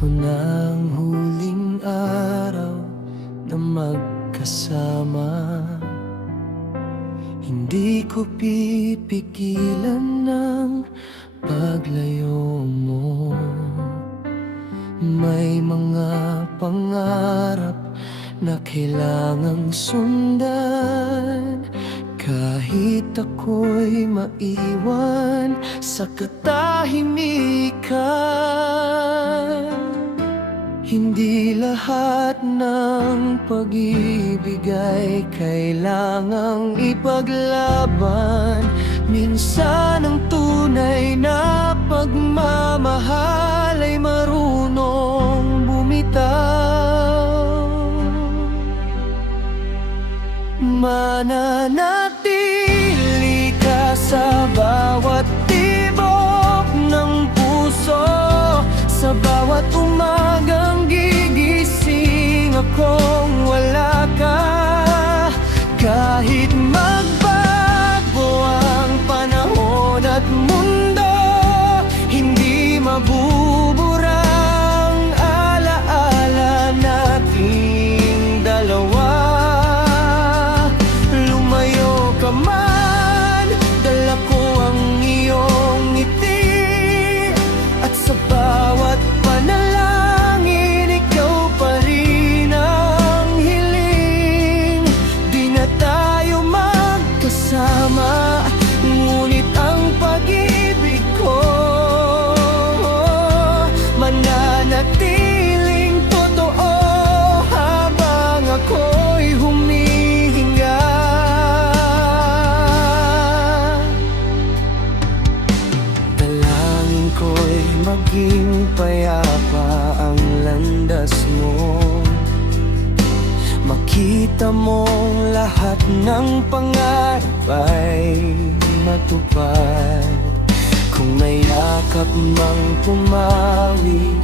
Ito na ang huling araw na magkasama. Hindi ko pipigilan ng paglayo mo. May mga pangarap na kailangang sundan, kahit ako'y maiwan sa katahimikan. Hindi lahat ng pag-ibig ay kailangang ipaglaban. Minsan ang tunay na pagmamahal ay marunong bumitaw. Mananatili ka sa bawat tibok ng puso, sa bawat umagang gigising akong wala ka. Kahit magbago ang panahon at mundo, hindi mabubura ang alaala nating dalawa. Lumayo ka man, dala ko ang iyong ngiti, at sa bawat panalangin, ikaw pa rin ang hiling. Di na tayo magkasama, ngunit ang pag-ibig ko mananatiling totoo habang ako'y humihinga. Dalangin ko'y maging payapa ang landas mo, makita mong lahat ng pangarap ay matupad. Kung may yakap mang pumawi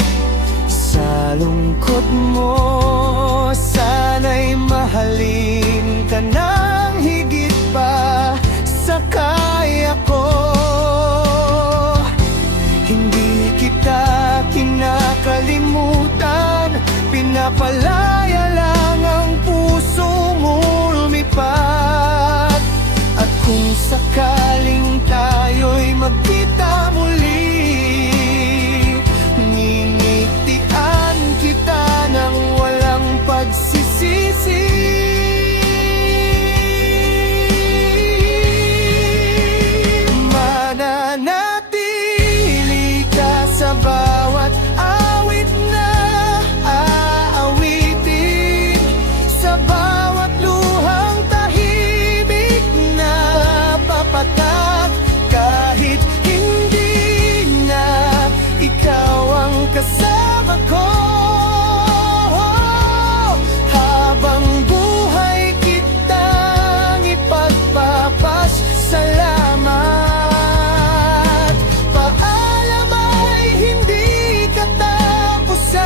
sa lungkot mo, sana'y mahalin ka ng higit pa sa kaya ko. Hindi kita kinakalimutan, pinapalaya lang ang puso mo lumipat. At kung sakaling tayo'y magkita muli, ngingitian kita ng walang pagsisisi. Mananatili ka sa bawat awit na aawitin, sa bawat luhang tahimik na papatak. Kahit hindi na ikaw ang kasama ko, habang buhay kitang ipagpapasalamat. Paalam ay hindi katapusan,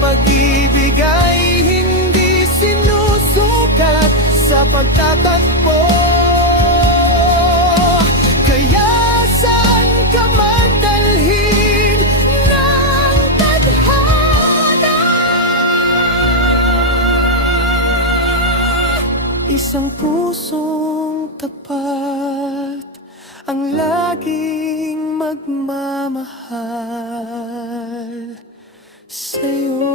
pag-ibig ay hindi sinusukat sa pagtatakbo. Kaya saan ka man dalhin ng tadhana, isang pusong tapat ang laging magmamahal sa'yo.